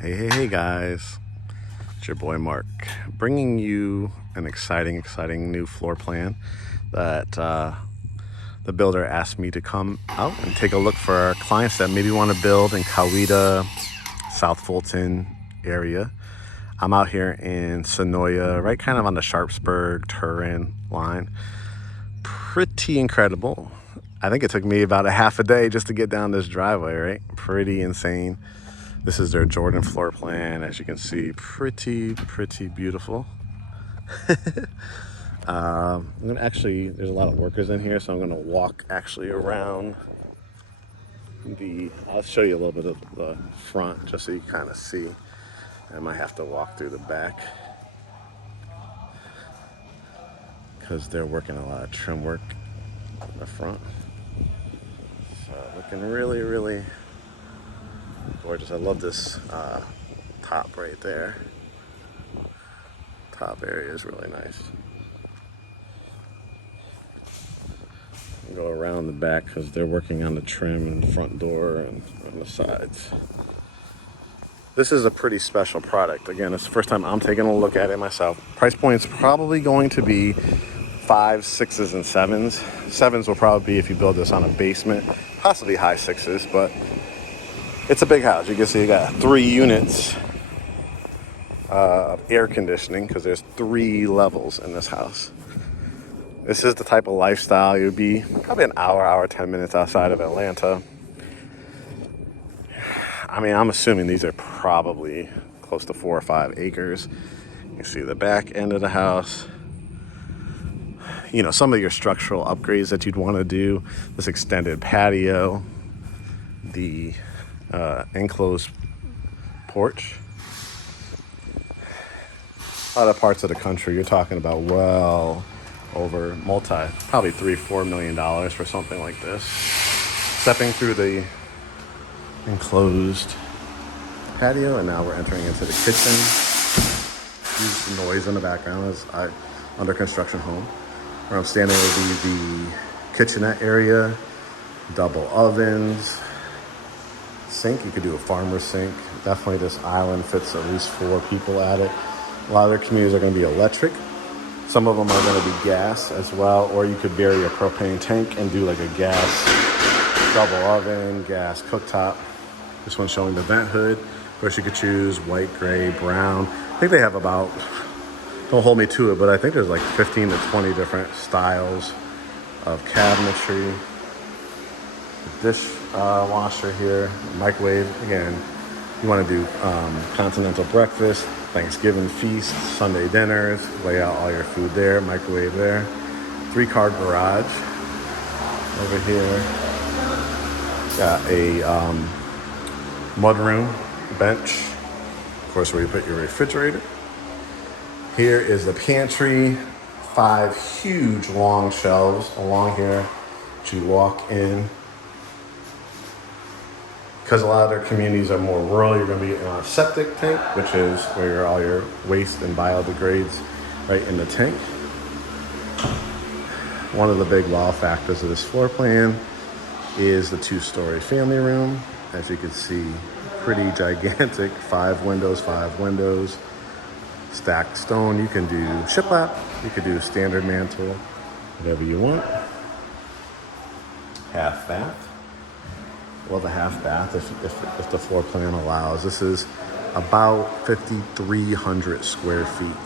Hey guys, it's your boy Mark, bringing you an exciting new floor plan that the builder asked me to come out and take a look for our clients that maybe want to build in Coweta, South Fulton area. I'm out here in Sonoya, right kind of on the Sharpsburg, Turin line. Pretty incredible. I think it took me about a half a day just to get down this driveway, right? Pretty insane. This is their Jordan floor plan, as you can see. Pretty beautiful. I'm gonna actually, there's a lot of workers in here, so I'm gonna walk actually around I'll show you a little bit of the front just so you kind of see. I might have to walk through the back because they're working a lot of trim work in the front. So looking really gorgeous. I love this top right there. Top area is really nice. Go around the back because they're working on the trim and the front door and on the sides. This is a pretty special product. Again, it's the first time I'm taking a look at it myself. Price point is probably going to be 5s, 6s, and 7s. 7s will probably be if you build this on a basement, possibly high 6s, but it's a big house. You can see you got 3 units of air conditioning because there's 3 levels in this house. This is the type of lifestyle. You'd be probably an hour, 10 minutes outside of Atlanta. I mean, I'm assuming these are probably close to 4 or 5 acres. You see the back end of the house. You know, some of your structural upgrades that you'd want to do. This extended patio. The enclosed porch. A lot of parts of the country, you're talking about well over probably $3-4 million for something like this. Stepping through the enclosed patio, and now we're entering into the kitchen. Use the noise in the background as under construction home. Where I'm standing will be the kitchenette area, double ovens, sink. You could do a farmer's sink. Definitely this island fits at least 4 people at it. A lot of their communities are going to be electric. Some of them are going to be gas as well, or you could bury a propane tank and do like a gas double oven, gas cooktop. This one's showing the vent hood. Of course, you could choose white, gray, brown. I think they have about, don't hold me to it, but I think there's like 15 to 20 different styles of cabinetry. The dishwasher here, microwave. Again, you want to do continental breakfast, Thanksgiving feast, Sunday dinners, lay out all your food there, microwave there. 3-car garage over here. Got a mudroom bench, of course, where you put your refrigerator. Here is the pantry, 5 huge long shelves along here that you walk in. Because a lot of their communities are more rural, you're going to be in a septic tank, which is where all your waste and biodegrades right in the tank. One of the big wow factors of this floor plan is the 2-story family room. As you can see, pretty gigantic, 5 windows, stacked stone. You can do shiplap, you could do standard mantle, whatever you want. Half bath. Love a half bath if the floor plan allows. This is about 5,300 square feet.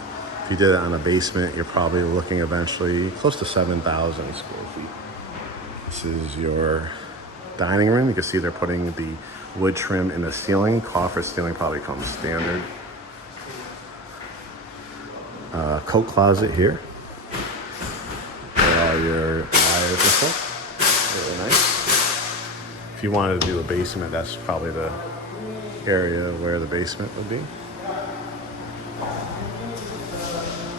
If you did it on a basement, you're probably looking eventually close to 7,000 square feet. This is your dining room. You can see they're putting the wood trim in the ceiling. Coffer ceiling probably comes standard. Coat closet here. Where all your wires and stuff. Really nice. If you wanted to do a basement, that's probably the area where the basement would be.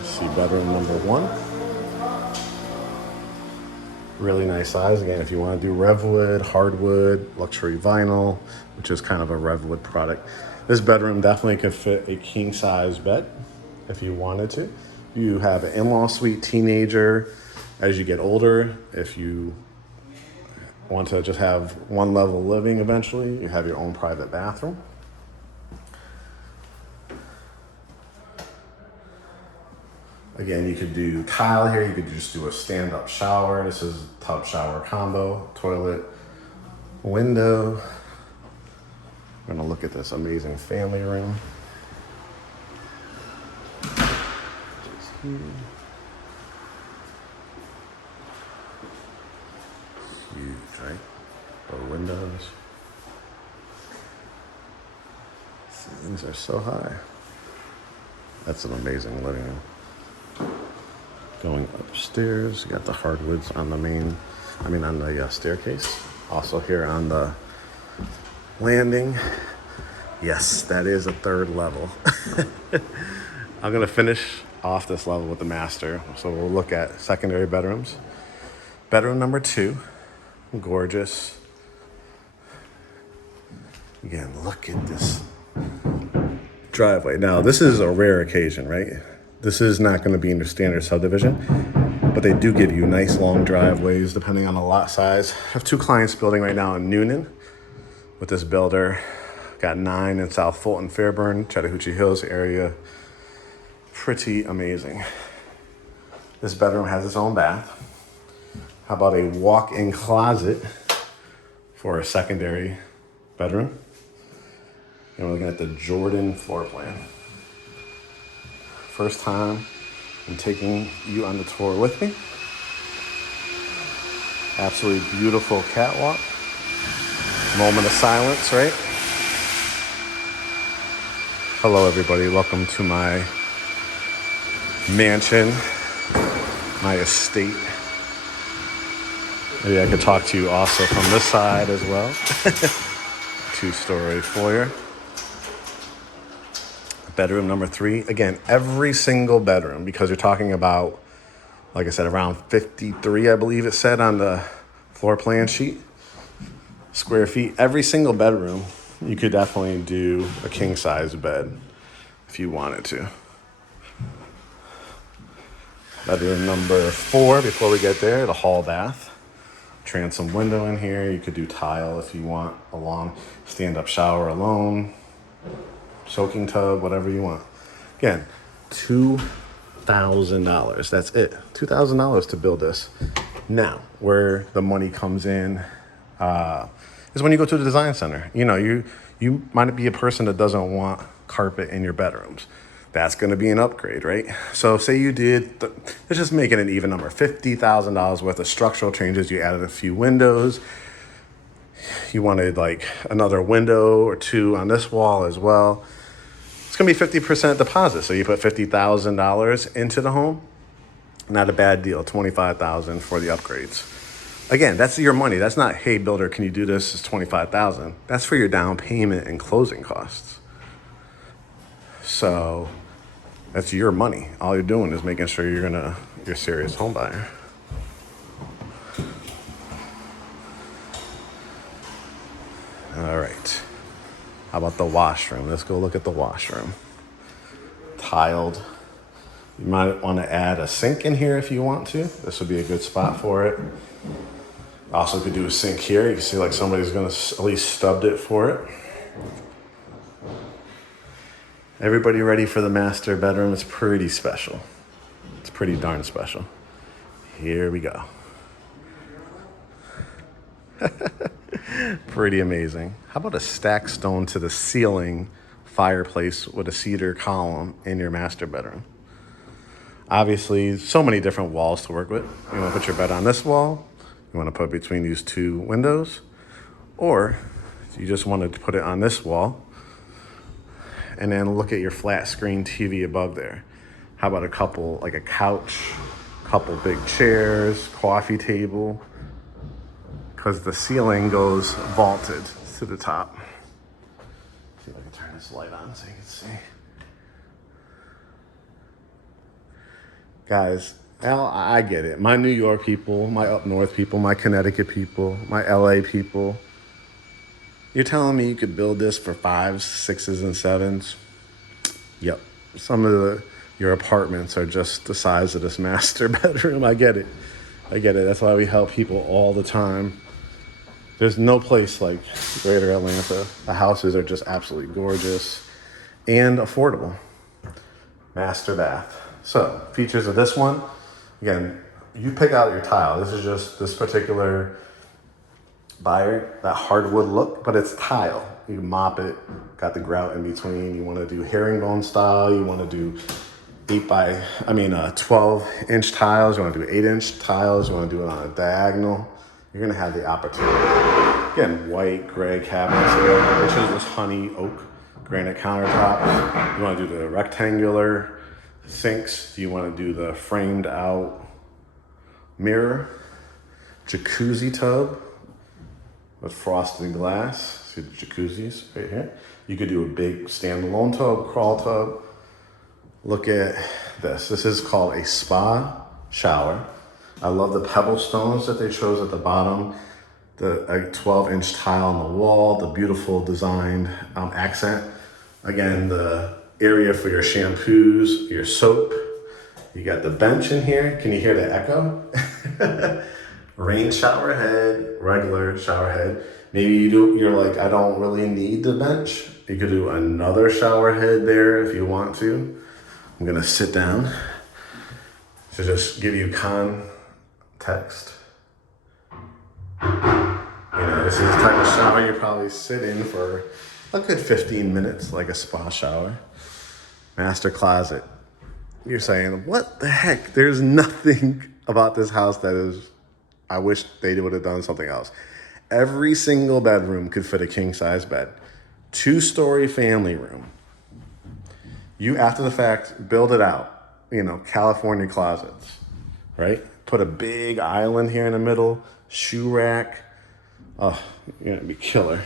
See bedroom number 1. Really nice size. Again, if you want to do Revwood, hardwood, luxury vinyl, which is kind of a Revwood product. This bedroom definitely could fit a king size bed if you wanted to. You have an in-law suite, teenager. As you get older, if you want to just have one level living eventually, you have your own private bathroom. Again, you could do tile here. You could just do a stand-up shower. This is tub shower combo, toilet, window. We're gonna look at this amazing family room. Huge, right? Bow windows. Ceilings are so high. That's an amazing living room. Going upstairs, you got the hardwoods on the on the staircase. Also here on the landing. Yes, that is a third level. I'm gonna finish off this level with the master. So we'll look at secondary bedrooms. Bedroom number 2, gorgeous. Again, look at this driveway. Now, this is a rare occasion, right? This is not going to be in your standard subdivision, but they do give you nice long driveways depending on the lot size. I have 2 clients building right now in Newnan with this builder. Got 9 in South Fulton, Fairburn, Chattahoochee Hills area. Pretty amazing. This bedroom has its own bath. How about a walk-in closet for a secondary bedroom? And we're looking at the Jordan floor plan. First time I'm taking you on the tour with me. Absolutely beautiful catwalk. Moment of silence, right? Hello, everybody. Welcome to my mansion, my estate. Maybe I could talk to you also from this side as well. 2-story foyer. Bedroom number 3. Again, every single bedroom, because you're talking about, like I said, around 53, I believe it said on the floor plan sheet, square feet. Every single bedroom, you could definitely do a king size bed if you wanted to. Bedroom number 4, before we get there, the hall bath. Transom window in here. You could do tile if you want, a long stand-up shower alone. Soaking tub, whatever you want. Again, $2,000. That's it. $2,000 to build this. Now, where the money comes in is when you go to the design center. You know, you might be a person that doesn't want carpet in your bedrooms. That's going to be an upgrade, right? So say you did, let's just make it an even number, $50,000 worth of structural changes. You added a few windows. You wanted like another window or 2 on this wall as well. It's going to be 50% deposit. So you put $50,000 into the home. Not a bad deal. $25,000 for the upgrades. Again, that's your money. That's not, hey, builder, can you do this? It's $25,000. That's for your down payment and closing costs. So that's your money. All you're doing is making sure you're a serious home buyer. All right. How about the washroom? Let's go look at the washroom. Tiled. You might want to add a sink in here if you want to. This would be a good spot for it. Also could do a sink here. You can see like somebody's going to at least stubbed it for it. Everybody ready for the master bedroom? It's pretty special. It's pretty darn special. Here we go. Pretty amazing. How about a stacked stone to the ceiling fireplace with a cedar column in your master bedroom? Obviously, so many different walls to work with. You want to put your bed on this wall. You want to put between these 2 windows. Or you just want to put it on this wall. And then look at your flat screen TV above there. How about a couple, like a couch, couple big chairs, coffee table, because the ceiling goes vaulted to the top. See if I can turn this light on so you can see. Guys, I get it. My New York people, my up north people, my Connecticut people, my LA people. You're telling me you could build this for 5s, 6s, and 7s? Yep. Some of your apartments are just the size of this master bedroom. I get it. That's why we help people all the time. There's no place like Greater Atlanta. The houses are just absolutely gorgeous and affordable. Master bath. So features of this one, again, you pick out your tile. This is just this particular buyer, that hardwood look, but it's tile. You can mop it, got the grout in between. You want to do herringbone style. You want to do 12-inch tiles. You want to do 8-inch tiles. You want to do it on a diagonal. You're going to have the opportunity. Again, white, gray cabinets. Again, I chose this honey oak granite countertop. You want to do the rectangular sinks. Do you want to do the framed out mirror? Jacuzzi tub with frosted glass. See the jacuzzis right here. You could do a big standalone tub, crawl tub. Look at this. This is called a spa shower. I love the pebble stones that they chose at the bottom. The 12-inch tile on the wall, the beautiful designed accent. Again, the area for your shampoos, your soap. You got the bench in here. Can you hear the echo? Rain shower head, regular shower head. Maybe you're like, I don't really need the bench. You could do another shower head there if you want to. I'm gonna sit down to just give you context. This is the type of shower you probably sit in for a good 15 minutes, like a spa shower. Master closet. You're saying, what the heck? There's nothing about this house that is, I wish they would have done something else. Every single bedroom could fit a king size bed. 2-story family room. You, after the fact, build it out. California closets, right? Put a big island here in the middle, shoe rack. Oh, you're gonna be killer.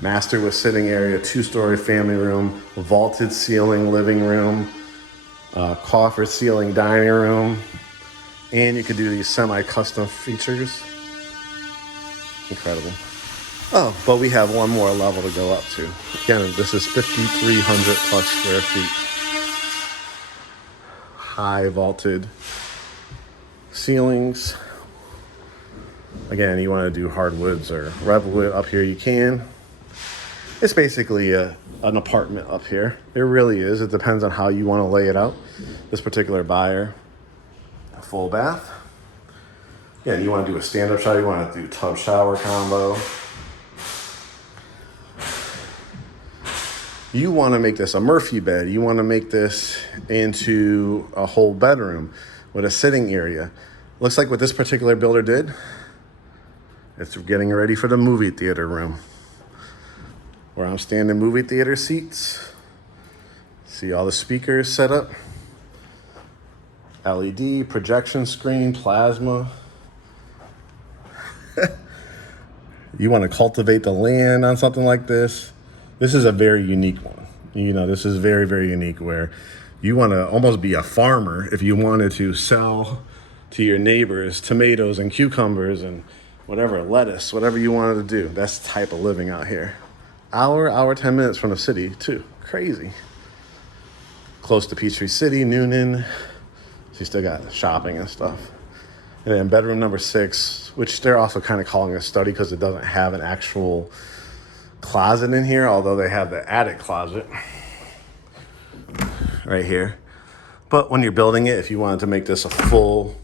Master with sitting area, 2-story family room, vaulted ceiling living room, coffer ceiling dining room, and you could do these semi-custom features. Incredible. Oh, but we have one more level to go up to. Again, this is 5,300 plus square feet. High vaulted ceilings. Again, you want to do hardwoods or redwood up here, you can. It's basically an apartment up here. It really is. It depends on how you want to lay it out. This particular buyer, a full bath. Again, you want to do a stand-up shower. You want to do tub shower combo. You want to make this a Murphy bed. You want to make this into a whole bedroom with a sitting area. Looks like what this particular builder did, it's getting ready for the movie theater room. Where I'm standing movie theater seats. See all the speakers set up. LED, projection screen, plasma. You want to cultivate the land on something like this. This is a very unique one. This is very, very unique where you want to almost be a farmer if you wanted to sell to your neighbors tomatoes and cucumbers and whatever, lettuce, whatever you wanted to do. That's the type of living out here. Hour, 10 minutes from the city, too. Crazy. Close to Peachtree City, Newnan. So you still got shopping and stuff. And then bedroom number 6, which they're also kind of calling a study because it doesn't have an actual closet in here, although they have the attic closet right here. But when you're building it, if you wanted to make this a full,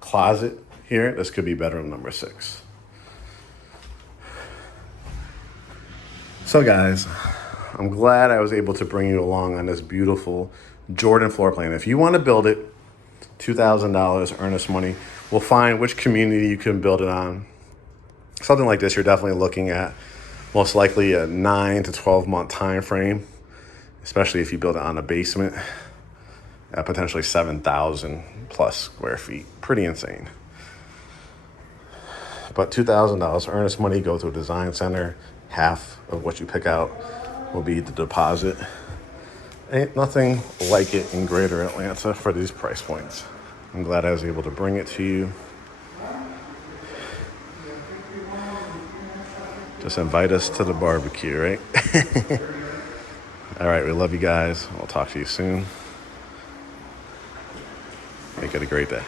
closet here, this could be bedroom number 6. So guys, I'm glad I was able to bring you along on this beautiful Jordan floor plan. If you want to build it, $2,000 earnest money. We'll find which community you can build it on. Something like this, you're definitely looking at most likely a 9 to 12 month time frame, especially if you build it on a basement at potentially 7,000 plus square feet. Pretty insane. But $2,000 earnest money, go to a design center. Half of what you pick out will be the deposit. Ain't nothing like it in greater Atlanta for these price points. I'm glad I was able to bring it to you. Just invite us to the barbecue, right? All right, we love you guys. I'll talk to you soon. Make it a great day.